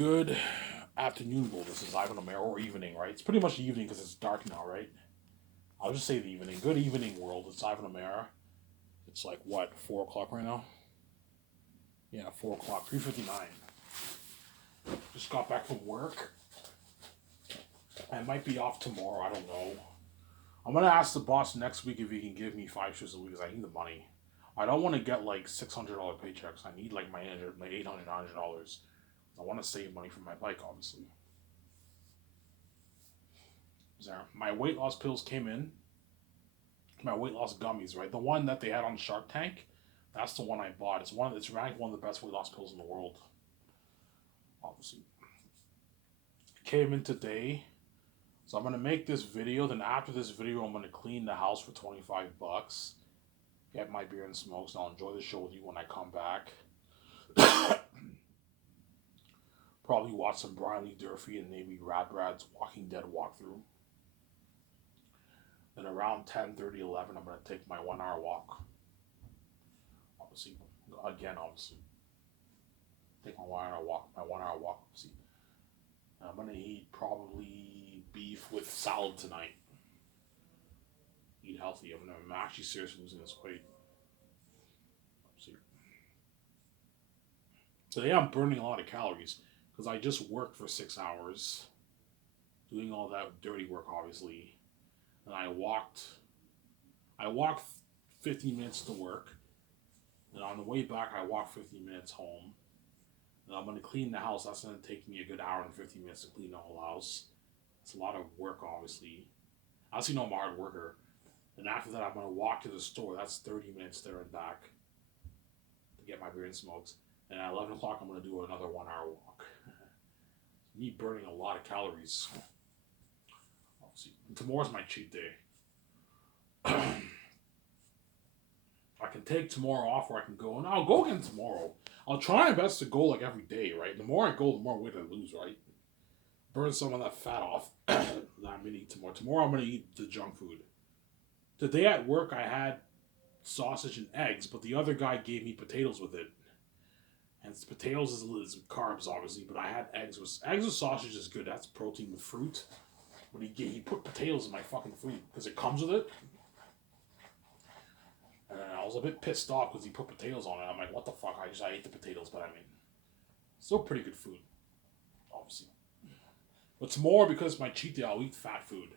Good afternoon, Bull. This is Ivan O'Mara, or evening, right? It's pretty much evening because it's dark now, right? I'll just say the evening. Good evening, world. It's Ivan O'Mara. It's like, what, 4 o'clock right now? Yeah, 4 o'clock, 3:59. Just got back from work. I might be off tomorrow, I don't know. I'm going to ask the boss next week if he can give me 5 shifts a week because I need the money. I don't want to get like $600 paychecks. I need like my $800, $900. I want to save money for my bike, obviously. My weight loss pills came in. My weight loss gummies, right? The one that they had on Shark Tank, that's the one I bought. It's ranked one of the best weight loss pills in the world. Obviously. It came in today. So I'm gonna make this video. Then after this video, I'm gonna clean the house for $25. Get my beer and smokes, and I'll enjoy the show with you when I come back. Probably watch some Brian Lee Durfee and maybe Brad's Walking Dead walkthrough. Then around 10:30, 11, I'm going to take my 1 hour walk. Obviously, take my 1 hour walk, obviously. And I'm going to eat probably beef with salad tonight. Eat healthy. I'm actually seriously losing this weight. Obviously. Today I'm burning a lot of calories because I just worked for 6 hours, doing all that dirty work, obviously. And I walked 15 minutes to work. And on the way back, I walked 15 minutes home. And I'm going to clean the house. That's going to take me a good hour and 15 minutes to clean the whole house. It's a lot of work, obviously. I also know I'm a hard worker. And after that, I'm going to walk to the store. That's 30 minutes there and back to get my beer and smokes. And at 11 o'clock, I'm going to do another 1 hour walk. Me burning a lot of calories. Obviously. And tomorrow's my cheat day. I can take tomorrow off, or I can go, and I'll go again tomorrow. I'll try my best to go like every day, right? The more I go, the more weight I lose, right? Burn some of that fat off that I'm gonna eat tomorrow. Tomorrow I'm gonna eat the junk food. Today at work I had sausage and eggs, but the other guy gave me potatoes with it. And potatoes is carbs, obviously, but I had eggs with sausage is good. That's protein with fruit. But he put potatoes in my fucking food because it comes with it. And I was a bit pissed off because he put potatoes on it. I'm like, what the fuck? I ate the potatoes, but I mean, still pretty good food, obviously. But tomorrow, because it's my cheat day, I'll eat fat food.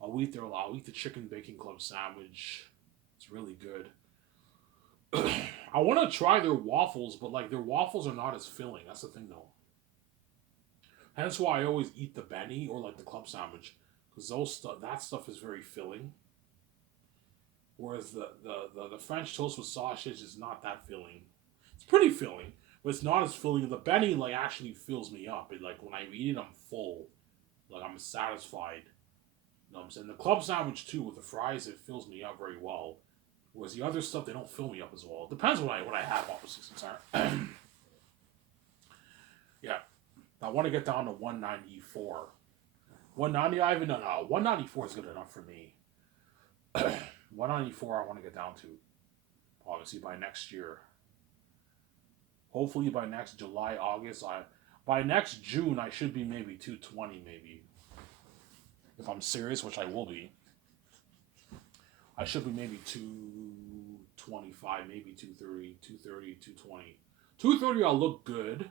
I'll eat the chicken bacon club sandwich. It's really good. I want to try their waffles, but like their waffles are not as filling. That's the thing, though. Hence why I always eat the Benny or like the club sandwich, because that stuff is very filling. Whereas the French toast with sausage is not that filling. It's pretty filling, but it's not as filling. The Benny like actually fills me up. It like when I eat it, I'm full. Like I'm satisfied. You know what I'm saying? The club sandwich too with the fries, it fills me up very well. Whereas the other stuff, they don't fill me up as well. It depends what I have, obviously. Yeah. I want to get down to 194. 190, I even know. No, 194 is good enough for me. 194 I want to get down to. Obviously by next year. Hopefully by next July, August. By next June, I should be maybe 220 maybe. If I'm serious, which I will be. I should be maybe 225, maybe 230, 230, 220. 230, I'll look good.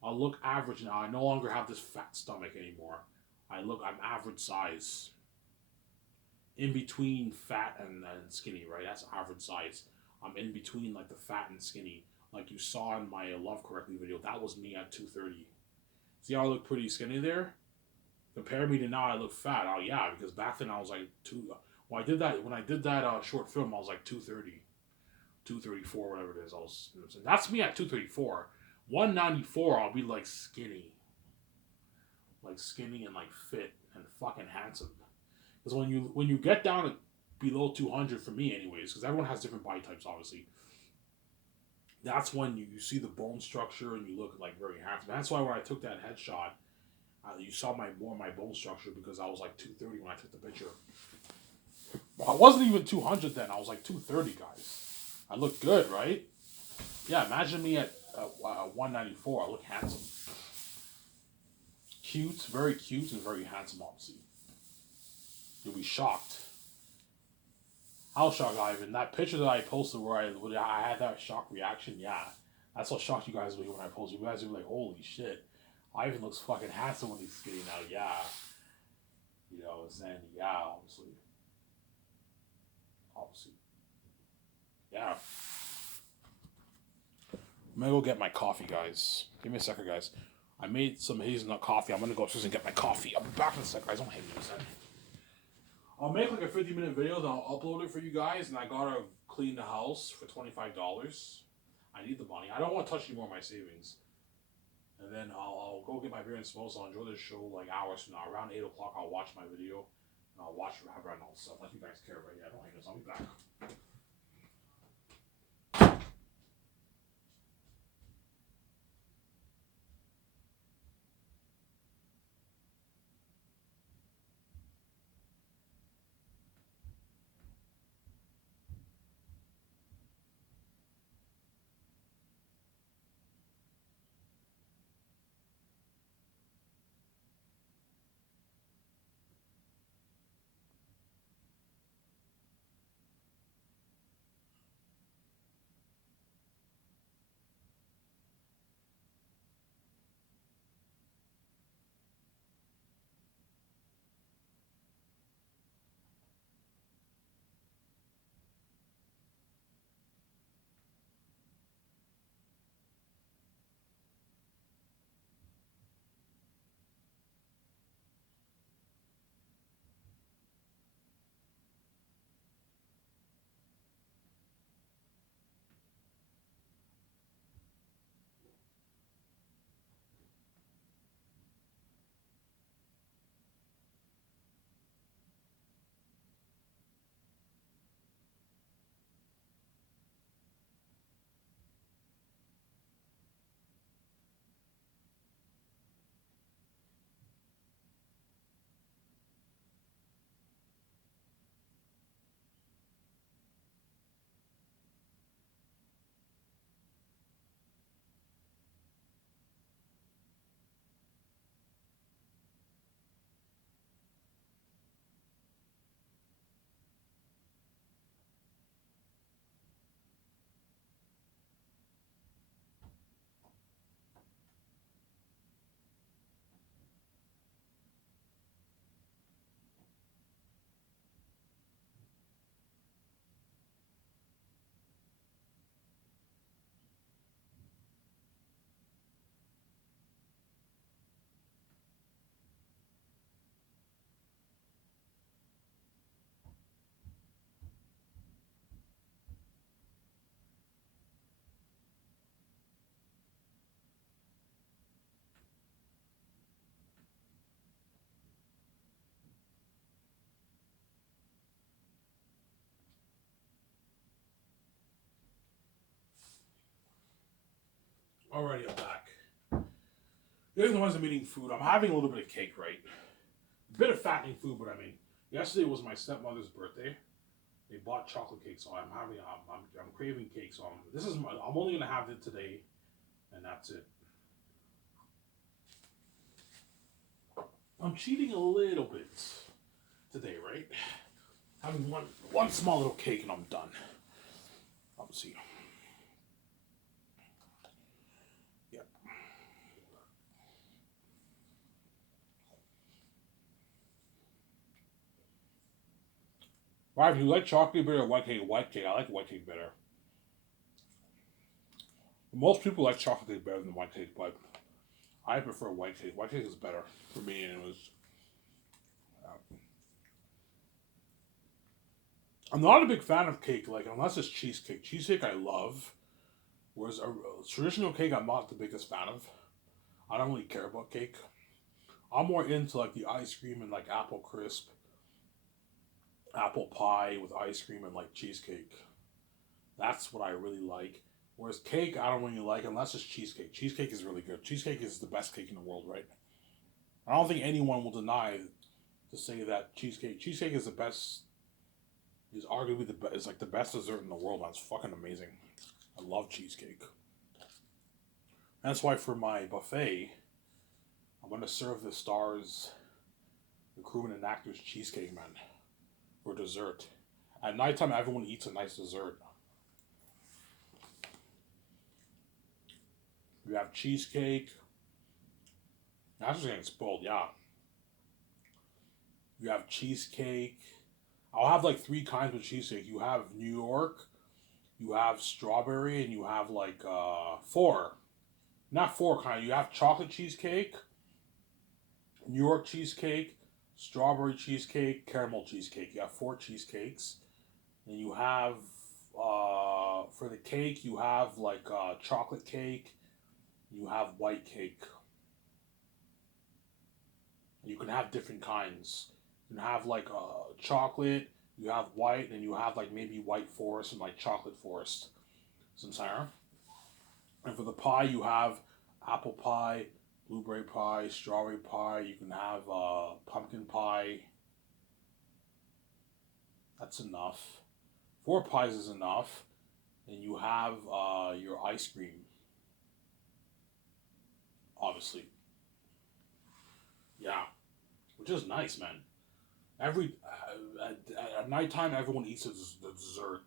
I'll look average now. I no longer have this fat stomach anymore. I'm average size. In between fat and skinny, right? That's average size. I'm in between like the fat and skinny. Like you saw in my Love Correctly video, that was me at 230. See how I look pretty skinny there? Compare me to now, I look fat. Oh yeah, because back then I was like when I did that short film, I was like 230, 234, whatever it is. That's me at 234. 194, I'll be like skinny and like fit and fucking handsome. Because when you get down to below 200 for me, anyways, because everyone has different body types, obviously. That's when you see the bone structure and you look like very handsome. That's why when I took that headshot, you saw my bone structure because I was like 230 when I took the picture. I wasn't even 200 then. I was like 230, guys. I look good, right? Yeah, imagine me at 194. I look handsome. cute, very cute, and very handsome, obviously. You'll be shocked. How shocked, Ivan? That picture that I posted where I had that shock reaction, yeah. That's what shocked you guys when I posted. You guys were like, holy shit. Ivan looks fucking handsome when he's skating now, yeah. You know, and then, yeah, obviously. Obviously. Yeah. I'm gonna go get my coffee, guys. Give me a second, guys. I made some hazelnut coffee. I'm gonna go upstairs and get my coffee. I'll be back in a sec, guys. Don't hate me a second. I'll make like a 50-minute video, then I'll upload it for you guys, and I gotta clean the house for $25. I need the money. I don't want to touch any more of my savings. And then I'll go get my beer and smoke, so I'll enjoy this show like hours from now. Around 8 o'clock, I'll watch my video, and I'll watch it, have it and all stuff. Like you guys care, but yeah, don't hate us. I'll be back. Alrighty, I'm back. Here's the ones I'm eating food. I'm having a little bit of cake, right? A bit of fattening food, but I mean, yesterday was my stepmother's birthday. They bought chocolate cake, so I'm craving cake. So I'm only gonna have it today, and that's it. I'm cheating a little bit today, right? Having one small little cake and I'm done. Obviously. Yeah. Right, if you like chocolate better or white cake, white cake. I like white cake better. Most people like chocolate cake better than white cake, but I prefer white cake. White cake is better for me, and it was. I'm not a big fan of cake, like unless it's cheesecake. Cheesecake I love, whereas a traditional cake I'm not the biggest fan of. I don't really care about cake. I'm more into like the ice cream and like apple crisp, apple pie with ice cream and like cheesecake. That's what I really like. Whereas cake, I don't really like unless it's cheesecake. Cheesecake is really good. Cheesecake is the best cake in the world, right? I don't think anyone will deny to say that cheesecake is the best. Is arguably the best. Is like the best dessert in the world. That's fucking amazing. I love cheesecake. That's why for my buffet, I'm gonna serve the stars, the crewmen and actors cheesecake, man, for dessert. At nighttime, everyone eats a nice dessert. You have cheesecake. That's just getting spoiled, yeah. You have cheesecake. I'll have like three kinds of cheesecake. You have New York, you have strawberry, and you have like four. Not four kind. You have chocolate cheesecake, New York cheesecake, strawberry cheesecake, caramel cheesecake. You have four cheesecakes. And you have for the cake you have like chocolate cake, you have white cake. You can have different kinds. You can have like chocolate, you have white, and you have like maybe white forest and like chocolate forest. Some sour. And for the pie you have apple pie, blueberry pie, strawberry pie. You can have pumpkin pie. That's enough. Four pies is enough. And you have your ice cream, obviously. Yeah, which is nice, man. Every at nighttime, everyone eats the dessert.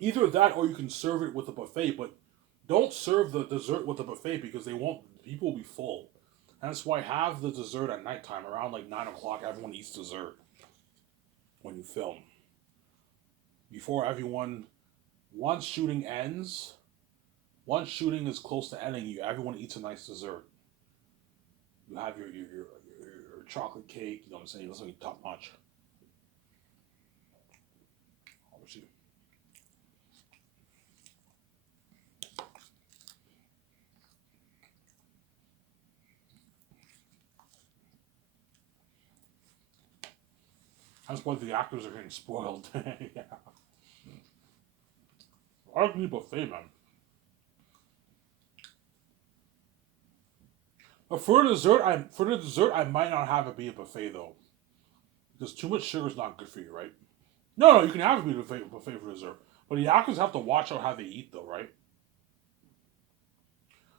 Either that, or you can serve it with a buffet. But don't serve the dessert with a buffet because they won't. People will be full. And that's why have the dessert at nighttime around like 9 o'clock. Everyone eats dessert when you film. Before everyone, once shooting ends, once shooting is close to ending, you everyone eats a nice dessert. You have your chocolate cake. You know what I'm saying? That's like top notch. Obviously. That's why the actors are getting spoiled. Yeah. I like the buffet, man. But for the dessert, I might not have it be a buffet though, because too much sugar is not good for you, right? No, you can have it be a buffet for dessert, but the actors have to watch out how they eat, though, right?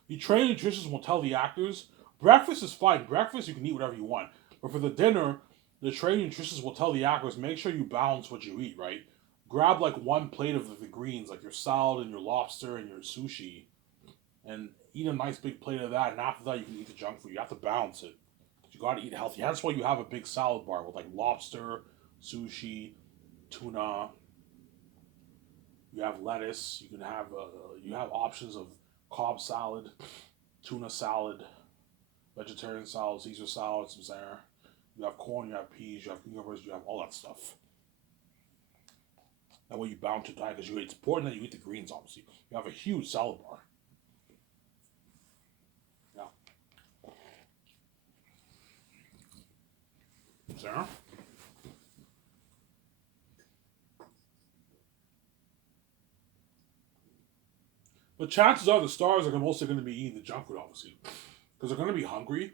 The trained nutritionists will tell the actors breakfast is fine. Breakfast you can eat whatever you want, but for the dinner, the trained nutritionists will tell the actors make sure you balance what you eat, right? Grab like one plate of the greens, like your salad and your lobster and your sushi, and eat a nice big plate of that. And after that, you can eat the junk food. You have to balance it. You got to eat healthy. That's why you have a big salad bar with like lobster, sushi, tuna. You have lettuce. You have options of Cobb salad, tuna salad, vegetarian salad, Caesar salad, some there. You have corn, you have peas, you have cucumbers, you have all that stuff. That way you balance your diet because it's important that you eat the greens. Obviously, you have a huge salad bar. Yeah, Sarah. But chances are the stars are mostly going to be eating the junk food, obviously, because they're going to be hungry.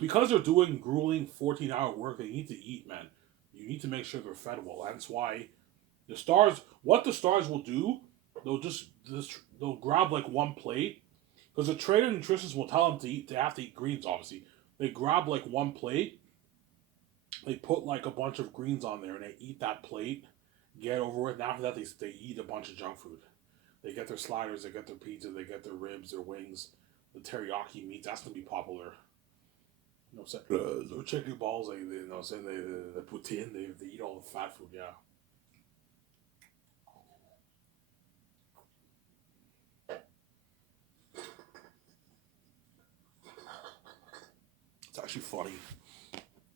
Because they're doing grueling 14-hour work, they need to eat, man. You need to make sure they're fed well. That's why what the stars will do, they'll grab like one plate, because the trainer nutritionists will tell them to eat. They have to eat greens, obviously. They grab like one plate, they put like a bunch of greens on there, and they eat that plate, get over it, and after that they eat a bunch of junk food. They get their sliders, they get their pizza, they get their ribs, their wings, the teriyaki meats. That's gonna be popular. You know what I'm saying? The chicken balls, you know what I'm saying? They put in, they eat all the fat food, yeah. It's actually funny,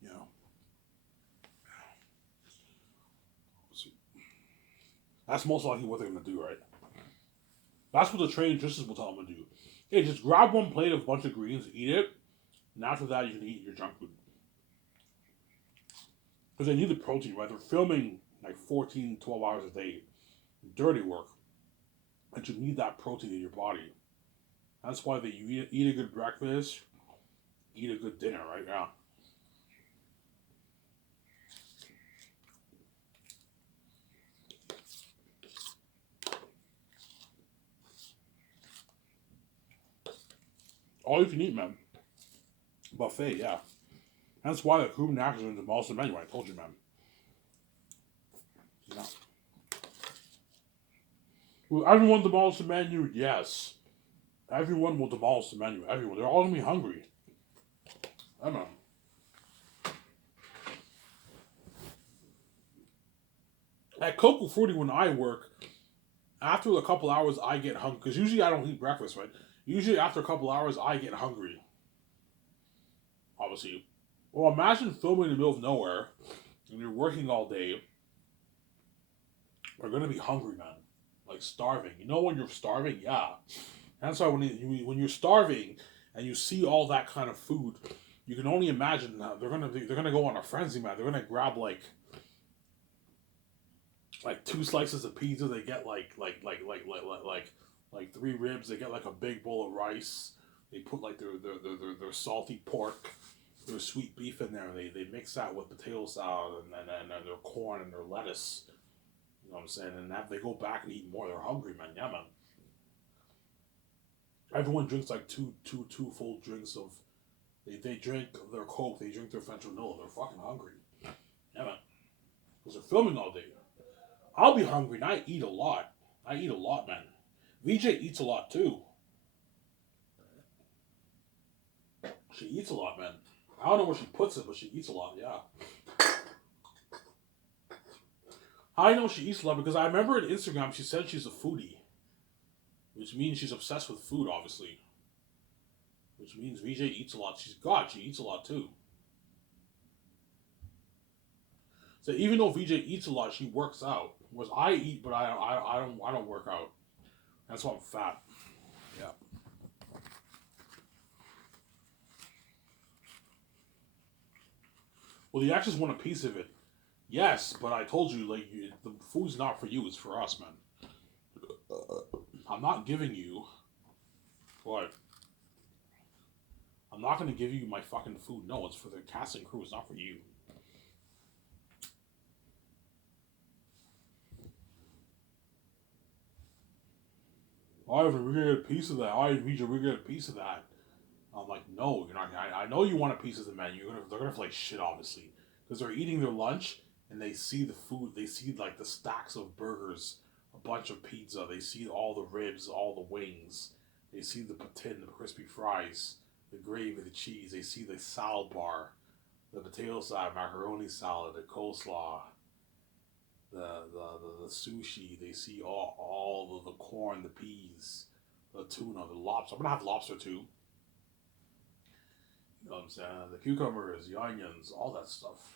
you know. That's most likely what they're gonna do, right? That's what the trained nutritionists will tell them to do. Hey, just grab one plate of a bunch of greens, eat it, and after that you can eat your junk food. Because they need the protein, right? They're filming like 14, 12 hours a day. Dirty work. And you need that protein in your body. That's why you eat a good breakfast, eat a good dinner, right? Yeah. All you can eat, man. Buffet, yeah. That's why the Cuban actors are demolished the menu. I told you, man. Yeah. Will everyone demolish the menu? Yes. Everyone will demolish the menu. Everyone. They're all gonna be hungry. I know. At Coco Fruity, when I work, after a couple hours, I get hungry. Because usually I don't eat breakfast, right? Usually after a couple hours, I get hungry. Obviously. Well, imagine filming in the middle of nowhere, and you're working all day. You're gonna be hungry, man. Like starving. You know when you're starving? Yeah. That's why when you're starving and you see all that kind of food, you can only imagine that they're gonna go on a frenzy, man. They're gonna grab like two slices of pizza. They get like three ribs. They get like a big bowl of rice. They put like their salty pork, their sweet beef in there. They mix that with potato salad and their corn and their lettuce. You know what I'm saying? And that they go back and eat more. They're hungry, man. Yeah, man. Everyone drinks like two full drinks of. They drink their Coke. They drink their French vanilla. They're fucking hungry. Yeah, man. Because they're filming all day. I'll be hungry and I eat a lot. I eat a lot, man. VJ eats a lot too. She eats a lot, man. I don't know where she puts it, but she eats a lot, yeah. I know she eats a lot because I remember on Instagram she said she's a foodie. Which means she's obsessed with food, obviously. Which means VJ eats a lot. She eats a lot too. So even though VJ eats a lot, she works out. Whereas I eat, but I don't work out. That's why I'm fat. Yeah. Well, the actors want a piece of it. Yes, but I told you, the food's not for you. It's for us, man. I'm not giving you what. I'm not gonna give you my fucking food. No, it's for the cast and crew. It's not for you. Ivan, we're gonna get a piece of that. Ivan, we're gonna get a piece of that. I'm like, no, you're not. I know you want a piece of the menu. They're gonna feel like shit, obviously, because they're eating their lunch and they see the food. They see like the stacks of burgers, a bunch of pizza. They see all the ribs, all the wings. They see the patin, the crispy fries, the gravy, the cheese. They see the salad bar, the potato salad, macaroni salad, the coleslaw, the sushi. They see all the corn, the peas, the tuna, the lobster. I'm gonna have lobster too. You know what I'm saying? The cucumbers, the onions, all that stuff.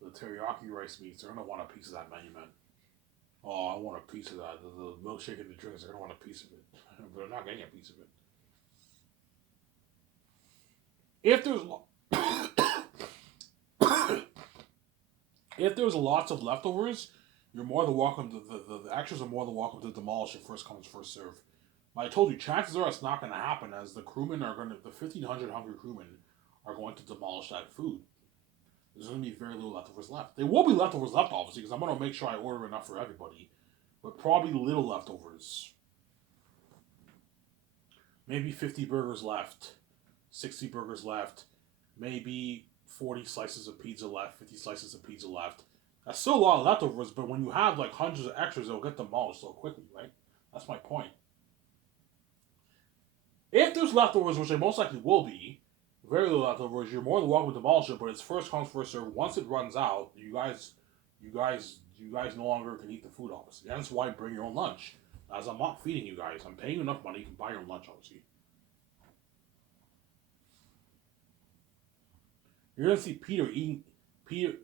The teriyaki rice meats, they're gonna want a piece of that menu, man. Oh, I want a piece of that. The milkshake and the drinks, they're gonna want a piece of it. But they're not getting a piece of it. If there's if there's lots of leftovers, you're more than welcome to the actors are more than welcome to demolish it first comes first serve. But I told you, chances are it's not going to happen as the 1,500 hungry crewmen are going to demolish that food. There's going to be very little leftovers left. There will be leftovers left, obviously, because I'm going to make sure I order enough for everybody. But probably little leftovers. Maybe 50 burgers left, 60 burgers left, maybe 40 slices of pizza left, 50 slices of pizza left. That's still a lot of leftovers, but when you have like hundreds of extras, they'll get demolished so quickly, right? That's my point. If there's leftovers, which there most likely will be, very little leftovers, you're more than welcome to demolish it, but it's first comes, first serve. Once it runs out, you guys no longer can eat the food, obviously. That's why bring your own lunch. As I'm not feeding you guys, I'm paying you enough money, you can buy your own lunch, obviously. You're gonna see Peter eating. Peter,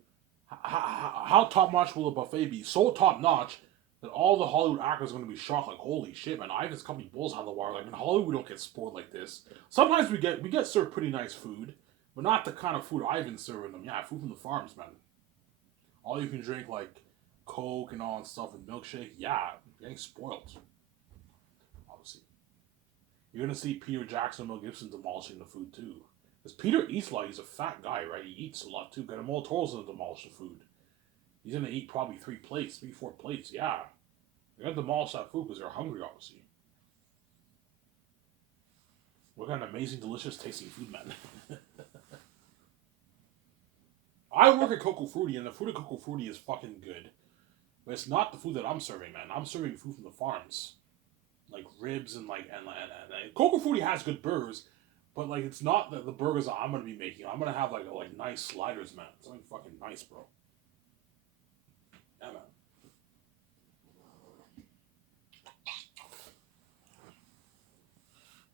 how top notch will the buffet be? So top notch that all the Hollywood actors are gonna be shocked. Like, holy shit, man! Ivan's company bulls out of the wire. Like in Hollywood, we don't get spoiled like this. Sometimes we get served pretty nice food, but not the kind of food Ivan's serving them. Yeah, food from the farms, man. All you can drink like Coke and all that stuff and milkshake. Yeah, getting spoiled. Obviously, you're gonna see Peter Jackson and Mel Gibson demolishing the food too. Because Peter eats a lot. He's a fat guy, right? He eats a lot too. Guillermo del Toro's gonna demolish the food. He's gonna eat probably 3 plates, 4 plates. Yeah, they're gonna demolish that food because they're hungry, obviously. What kind of amazing, delicious tasting food, man. I work at Coco Frutti, and the food at Coco Frutti is fucking good. But it's not the food that I'm serving, man. I'm serving food from the farms. Like ribs and and Coco Frutti has good burgers, but like it's not the burgers that I'm gonna be making. I'm gonna have like nice sliders, man. Something fucking nice, bro. Yeah, man.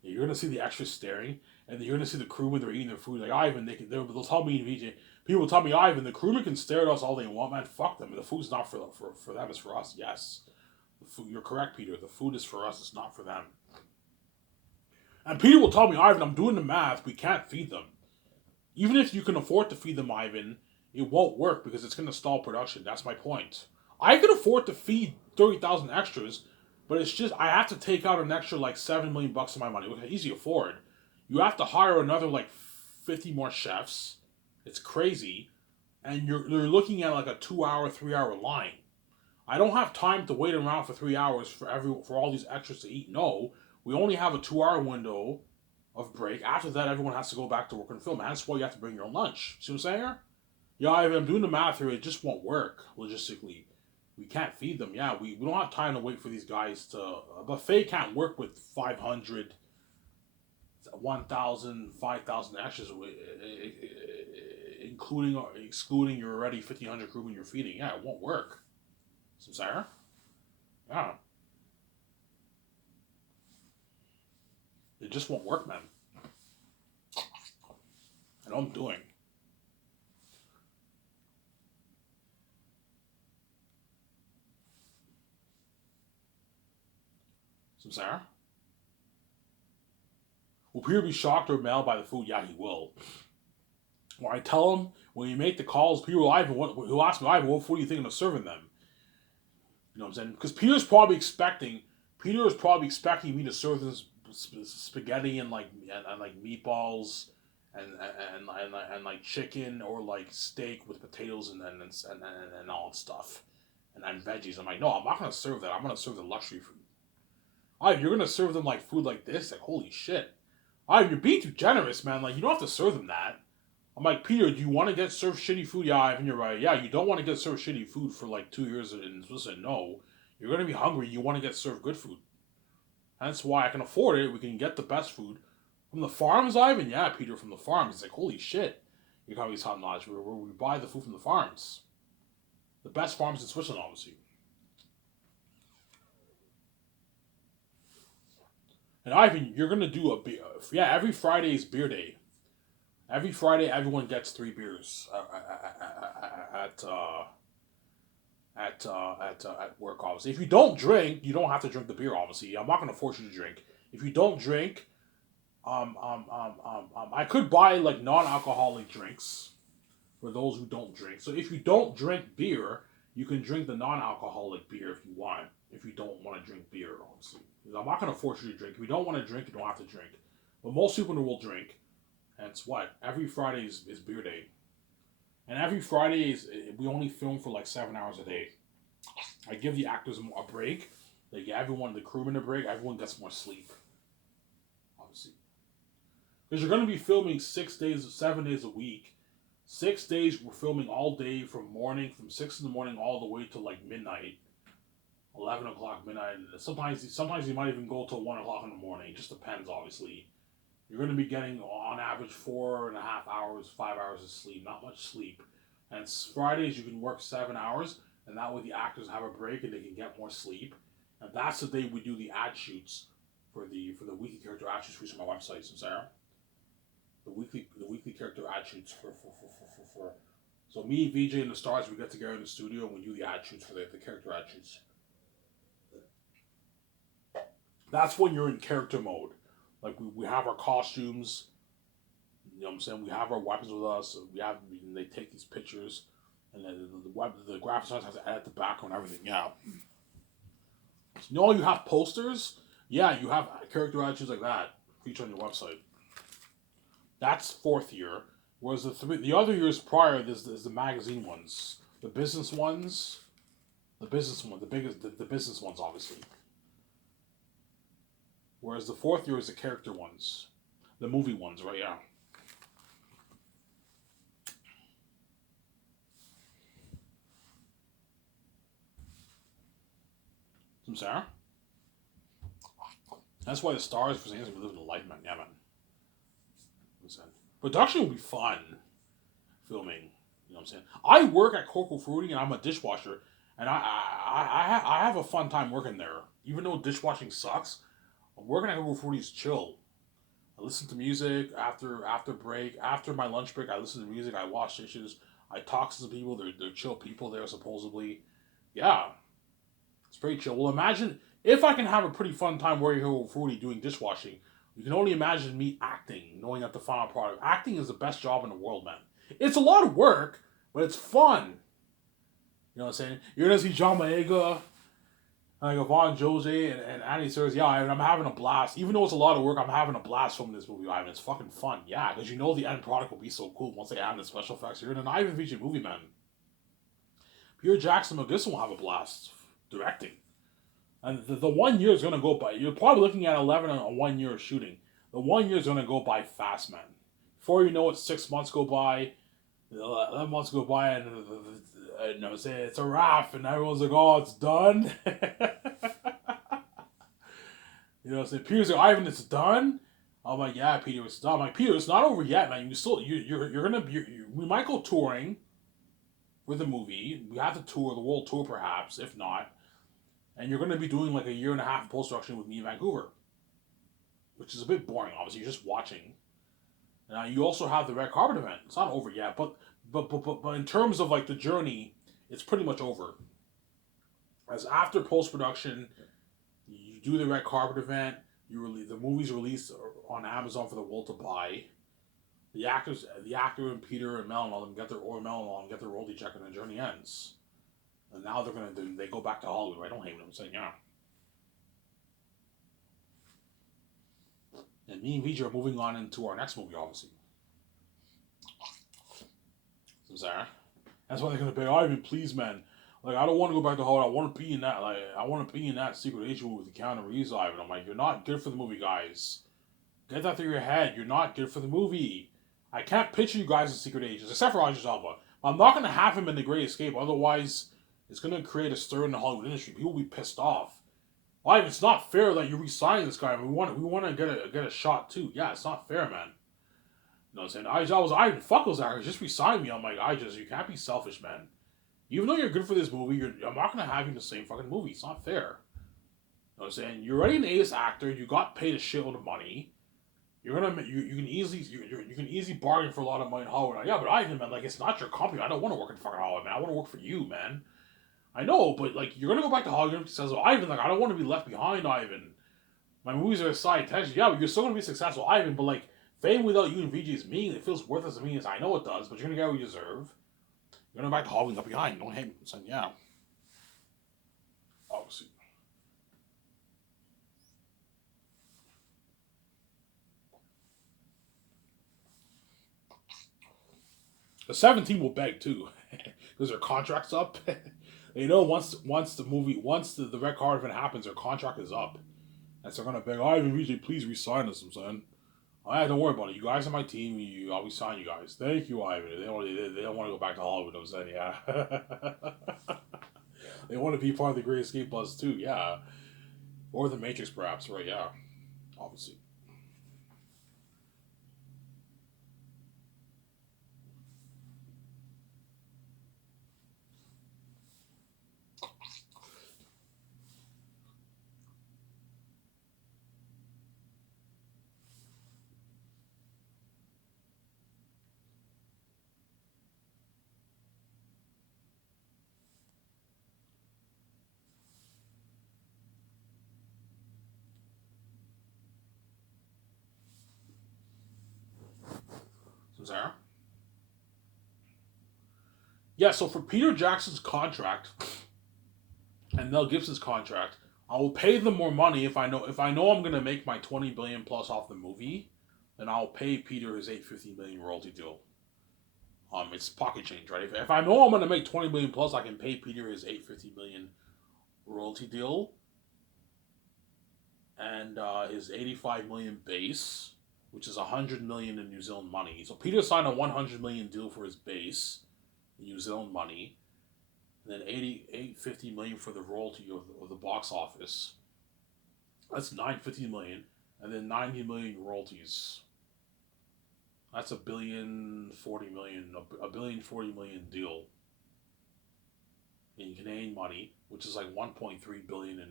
Yeah, you're gonna see the extras staring, and then you're gonna see the crewmen. They're eating their food. Like Ivan, they'll tell me in VJ. People will tell me, Ivan, the crewmen can stare at us all they want, man. Fuck them. The food's not for them. It's for us. Yes, the food. You're correct, Peter. The food is for us. It's not for them. And Peter will tell me, Ivan, I'm doing the math. We can't feed them. Even if you can afford to feed them, Ivan, it won't work because it's gonna stall production. That's my point. I can afford to feed 30,000 extras, but it's just I have to take out an extra like $7 million of my money, which I easily afford. You have to hire another like 50 more chefs. It's crazy, and you're looking at like a 2 hour, 3 hour line. I don't have time to wait around for 3 hours for all these extras to eat. No, we only have a 2 hour window of break. After that, everyone has to go back to work and film. And that's why you have to bring your own lunch. See what I'm saying? Yeah, I'm doing the math here. It just won't work logistically. We can't feed them. Yeah, we don't have time to wait for these guys to. A buffet can't work with 500, 1,000, 5,000 extras, including or excluding your already 1,500 crewmen you're feeding. Yeah, it won't work. See what I'm saying? Yeah. It just won't work, man. I know I'm doing. Some Sarah? Will Peter be shocked or mad by the food? Yeah, he will. When I tell him, when you make the calls, Peter will he'll ask me, Ivan, what food are you thinking of serving them? You know what I'm saying? Because Peter is probably expecting me to serve them spaghetti and like meatballs and like chicken or like steak with potatoes and all that stuff and veggies. I'm like, no, I'm not gonna serve that. I'm gonna serve the luxury food. You're gonna serve them like food like this? Like holy shit! You're being too generous, man. Like you don't have to serve them that. I'm like, Peter, do you want to get served shitty food? Yeah, Ivan, you're right. Yeah, you don't want to get served shitty food for like 2 years and listen, no. You're gonna be hungry. You want to get served good food. That's why I can afford it. We can get the best food from the farms, Ivan. Yeah, Peter, from the farms. It's like holy shit. You got me top notch. We buy the food from the farms, the best farms in Switzerland, obviously. And Ivan, you're gonna do a beer. Yeah, every Friday is beer day. Every Friday, everyone gets 3 beers at at work. Obviously, if you don't drink, you don't have to drink the beer. Obviously, I'm not gonna force you to drink. If you don't drink, I could buy like non-alcoholic drinks for those who don't drink. So if you don't drink beer, you can drink the non-alcoholic beer if you want. If you don't want to drink beer, obviously, I'm not gonna force you to drink. If you don't want to drink, you don't have to drink. But most people will drink. And it's what? Every Friday is beer day. And every Friday we only film for like 7 hours a day. I give the actors a break. They give everyone, the crewmen a break. Everyone gets more sleep. Obviously. Because you're going to be filming 6 days, 7 days a week. 6 days we're filming all day from 6 in the morning all the way to like midnight. 11 o'clock, midnight. Sometimes you might even go till 1 o'clock in the morning. It just depends, obviously. You're going to be getting, on average, 4.5 hours, 5 hours of sleep. Not much sleep. And Fridays, you can work 7 hours, and that way the actors have a break and they can get more sleep. And that's the day we do the ad shoots for the weekly character ad shoots for my website, Sarah. The weekly character ad shoots for. So me, VJ, and the stars, we get together in the studio and we do the ad shoots for the character ad shoots. That's when you're in character mode. Like we have our costumes, you know what I'm saying? We have our weapons with us. They take these pictures, and then the graphic designers have to edit the background and everything. Yeah. So, you have posters. Yeah, you have character attitudes like that featured on your website. That's 4th year. Whereas the other years prior, there's the magazine ones, the business ones, the business ones, obviously. Whereas the 4th year is the character ones. The movie ones, right? Yeah. Some Sarah. That's why the stars for Sam's living the life, man. Yeah, man. Production will be fun. Filming. You know what I'm saying? I work at Coco Fruity and I'm a dishwasher, and I have a fun time working there. Even though dishwashing sucks, working at Coco Fruity is chill. I listen to music after break, after my lunch break. I listen to music. I wash dishes. I talk to some people. They're chill people there supposedly. Yeah, it's pretty chill. Well, imagine if I can have a pretty fun time working Coco Fruity doing dishwashing. You can only imagine me acting, knowing that the final product. Acting is the best job in the world, man. It's a lot of work, but it's fun. You know what I'm saying? You're gonna see John Boyega, like Yvonne Jose, and Andy Serkis. Yeah, I'm having a blast. Even though it's a lot of work, I'm having a blast filming this movie, Ivan. It's fucking fun. Yeah, because you know the end product will be so cool once they add the special effects. You're in an Ivan Vijay movie, man. Peter Jackson McGisson will have a blast directing. And the 1 year is gonna go by. You're probably looking at 11 on 1 year of shooting. The 1 year is gonna go by fast, man. Before you know it, 6 months go by. 11 months go by, and say it's a wrap, and everyone's like, "Oh, it's done." Peter's like, "Ivan, it's done." I'm like, "Yeah, Peter, it's done." I'm like, "Peter, it's not over yet, man. You're gonna we might go touring with the movie. We have to tour the world tour, perhaps, if not, and you're gonna be doing like a year and a half post production with me in Vancouver, which is a bit boring. Obviously, you're just watching." Now you also have the red carpet event. It's not over yet, but in terms of like the journey, it's pretty much over. As after post production, you do the red carpet event. The movie's released on Amazon for the world to buy. The actor and Peter and Mel and all them get their royalty check, and the journey ends. And now they go back to Hollywood. Right? I don't hate them. I'm saying yeah. And me and Vijay are moving on into our next movie, obviously. So Sarah. That's why they're gonna pay Ivan, please, man. Like, I don't want to go back to Hollywood. I want to be in that. Like, I want to be in that Secret Agent movie with Keanu Reeves, Ivan. I'm like, you're not good for the movie, guys. Get that through your head. You're not good for the movie. I can't picture you guys as Secret Agents, except for Idris Elba. I'm not gonna have him in The Great Escape. Otherwise, it's gonna create a stir in the Hollywood industry. People will be pissed off. Ivan, it's not fair that you're re-signing this guy. We want to get a shot too. Yeah, it's not fair, man. You know what I'm saying? I was Ivan, fuck those actors. Just resign me. I'm like, you can't be selfish, man. Even though you're good for this movie, I'm not gonna have you in the same fucking movie. It's not fair. You know what I'm saying? You're already an A-list actor. You got paid a shitload of money. You can easily bargain for a lot of money in Hollywood. Like, yeah, but Ivan, man, like, it's not your company. I don't want to work in fucking Hollywood, man. I want to work for you, man. I know, but like, you're gonna go back to Hollywood and says, "Oh, Ivan, like, I don't want to be left behind, Ivan. My movies are a side attention." Yeah, but you're still gonna be successful, Ivan. But like, fame without you and VG is mean. It feels worthless to me, as I know it does. But you're gonna get what you deserve. You're gonna go back to Hollywood and left behind. Don't hate me. I'm saying, yeah, obviously. The 17 will beg too, because their contract's up. Once the red card event happens, their contract is up, and so they're gonna beg, Ivan, VJ, please resign us. I'm saying, oh, yeah, don't worry about it. You guys are my team. You always sign you guys. Thank you, Ivan. They don't want to go back to Hollywood. I'm saying, yeah. They want to be part of the Great Escape Bus too, yeah, or the Matrix, perhaps, right? Yeah, obviously. So, Sarah. Yeah, so for Peter Jackson's contract and Mel Gibson's contract, I will pay them more money if I know I'm gonna make my 20 billion plus off the movie, then I'll pay Peter his 850 million royalty deal. It's pocket change, right? If I know I'm gonna make 20 million plus, I can pay Peter his 850 million royalty deal and his 85 million base. which is 100 million in New Zealand money. So Peter signed a 100 million deal for his base, in New Zealand money, and then 850 million for the royalty of the box office. That's 950 million, and then 90 million royalties. That's a billion 40 million, a billion 40 million deal in Canadian money, which is like 1.3 billion in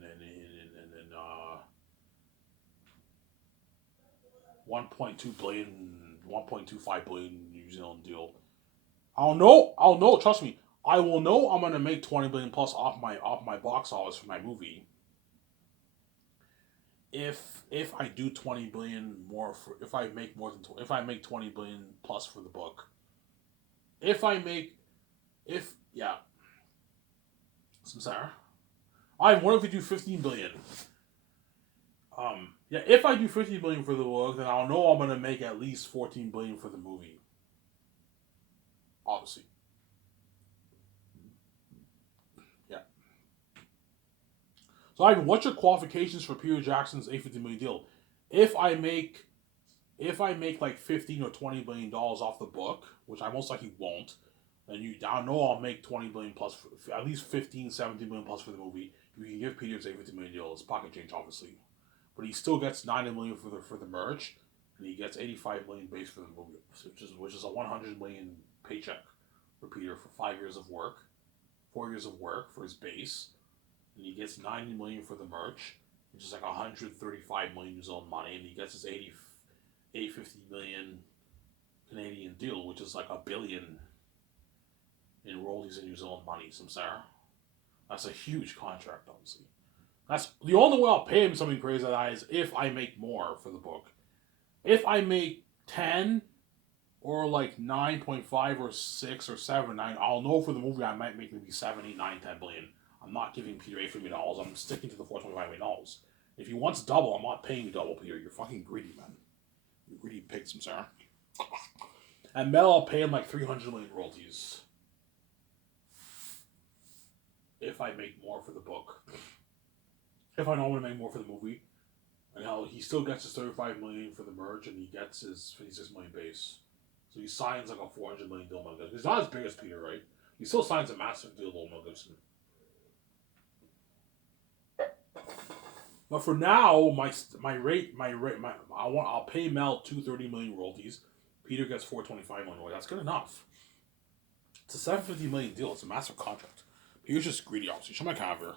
1.2 billion, 1.25 billion New Zealand deal. I'll know, trust me. I will know I'm gonna make 20 billion plus off my box office for my movie. If I do 20 billion more for, if I make more than if I make 20 billion plus for the book. If I make if yeah. Samsara. What if we do 15 billion? Yeah, if I do 15 billion for the book, then I'll know I'm gonna make at least 14 billion for the movie. Obviously. Yeah. So Ivan, what's your qualifications for Peter Jackson's $850 million deal? If I make like 15 or 20 billion dollars off the book, which I most likely won't, then I know I'll make 20 billion plus, at least 15, 17 billion plus for the movie. You can give Peter his $850 million deal. It's pocket change, obviously, but he still gets 90 million for the merch, and he gets 85 million base for the movie, which is a 100 million paycheck for Peter for 5 years of work, 4 years of work for his base, and he gets 90 million for the merch, which is like 135 million New Zealand money, and he gets his 850 million Canadian deal, which is like a billion in royalties in New Zealand money. Samsara. That's a huge contract, obviously. That's the only way I'll pay him something crazy like that is if I make more for the book. If I make 10 or like 9.5 or 6 or 7, 9, I'll know for the movie I might make maybe 7, 8, 9, 10 billion. I'm not giving Peter $850 million. I'm sticking to the $425 million. If he wants double, I'm not paying you double, Peter. You're fucking greedy, man. You greedy pig, Samsara. And Mel, I'll pay him like 300 million royalties. If I make more for the book. If I know I'm going to make more for the movie. And he still gets his 35 million for the merch, and he gets his 56 million base. So he signs like a 400 million deal with Mel Gibson. He's not as big as Peter, right? He still signs a massive deal with Mel Gibson. But for now, I'll pay Mel 230 million royalties. Peter gets 425 million royalties. That's good enough. It's a 750 million deal. It's a massive contract. Peter's just greedy, obviously. Show my cover.